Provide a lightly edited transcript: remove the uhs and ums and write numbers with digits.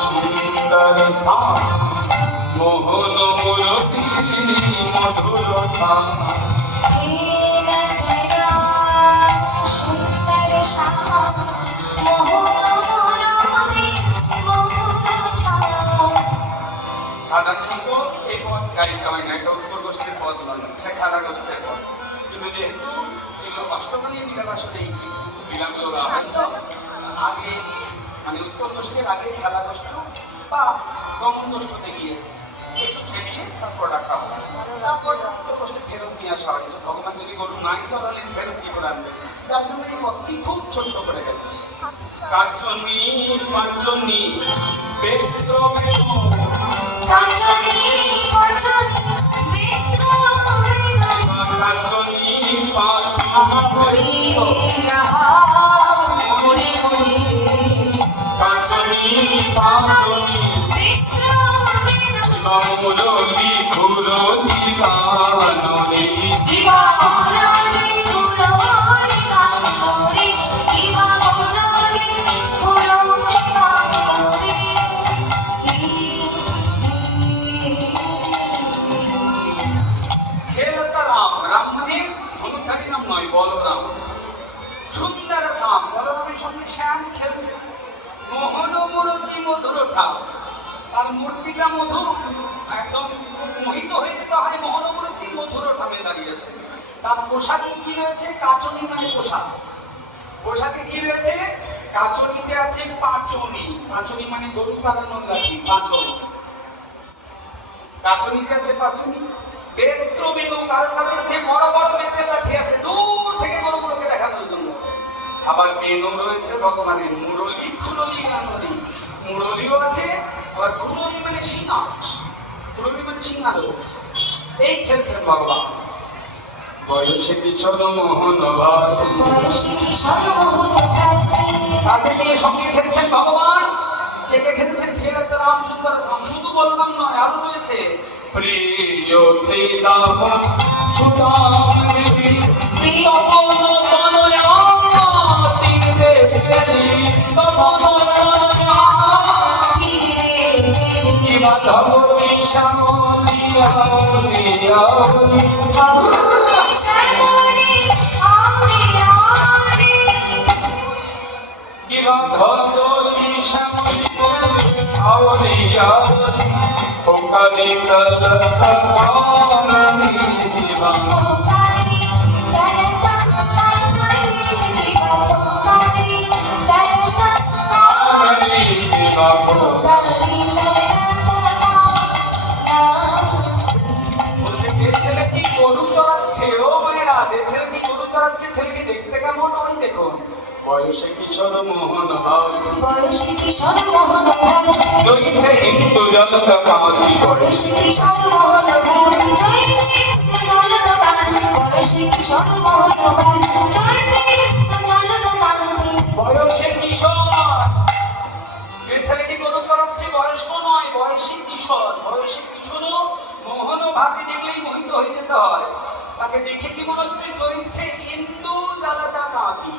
সুন্দর মোহন মূরতি মধুরতা সাধারণত এই পদ গাড়ি চালায় না, এটা উত্তর গোষ্ঠীর পদ নয়, এটা খাদা গোষ্ঠীর পদ। কিন্তু যেহেতু এগুলো অষ্টমী বিলাপ আসলে এই বিলাপগুলো হয় তো আগে মানে উত্তর গোষ্ঠীর আগে খেলা গোষ্ঠ বা গমন গোষ্ঠতে গিয়ে একটু খেলিয়ে তারপর রাখা হয়, তারপর উত্তর গোষ্ঠী ফেরত নিয়ে আসা হয়। ভগবান যদি গরু নাই চলালেন ফেরত কি করে আনবে, যার জন্য এই পথটি খুব ছোট্ট করে গেছে। কাঞ্চনী পাঞ্চনী বেত্র কাঞ্চনী পাঞ্চনী মুরলি খুরলি কাননি বলরাম সুন্দর সাম বলরামের সঙ্গে শ্যাম খেলছে। মোহন মূরতি মধুরতা, তার মূর্তিটা মধুর, একদম মোহিত হয়ে যেতে হয়। মোহন মূরতি মধুরতামে দাঁড়িয়েছে। তার পোশাকে কি রয়েছে? কাচনি মানে পোশাক। পোশাকে কি রয়েছে? কাচনিতে আছে পাচনি। পাচনি মানে গরু তাড়ানোর লাঠি, পাচন। কাচনিতে আছে পাচনি। বেত্র বেনু, কারণ যে বড় বড় বেতের লাঠি আছে দূর থেকে গরুগুলোকে দেখানোর জন্য। আবার বেনু রয়েছে ভগবানের মুরলি খুরলি কাননি, মুরলিও আছে। আবার খুরলি মানে সিংহা, খুরলি মানে সিংহা রয়েছে। এই খেলছেন ভগবান। বয়সে কিশোর মোহন তাদের নিয়ে সঙ্গে খেলছেন ভগবান। কে কে খেলছেন? খেলাতে রামচন্দ্র ধাম, শুধু বললাম নয়, আরো রয়েছে প্রিয় শ্রীরাম সুদাম দিদি তপন তনয়া তীরে তীরে তপন তনয়া কি মাধবী শ্যামলী আউলি আউলি কি মাধবী শ্যামলী আউলি আউলি ওকালি চলতা কাননি দিবা ওকালি চলতা কাননি দিবা ওকালি চলতা কাননি দিবা ওকালি চলতা না। বলছে যে ছেলে কি গরু চড়াচ্ছে, ও মেয়েরা যে ছেলে কি গরু চড়াচ্ছে, ছেলেকে দেখতে কেমন? ওই দেখুন বয়সে কিশোর মোহন ভাগ, বয়সে কিশোর মোহন ভাগ জয়ছে হিন্দু জনক কান্তি, বয়সে কিশোর মোহন ভাগ জয়ছে হিন্দু জনক কান্তি, বয়সে কিশোর মোহন ভাগ জয়ছে হিন্দু জনক কান্তি। বয়সে কিশোর, যে ছেলেটি গরু চড়াচ্ছে বয়স্ক নয়, বয়সী কিশোর। বয়সী কিশোর মোহন ভাগে দেখলেই মোহিত হয়ে যেতে হয়। তাকে দেখে কি মনে হচ্ছে? জয়ছে হিন্দু জনতা কান্তি।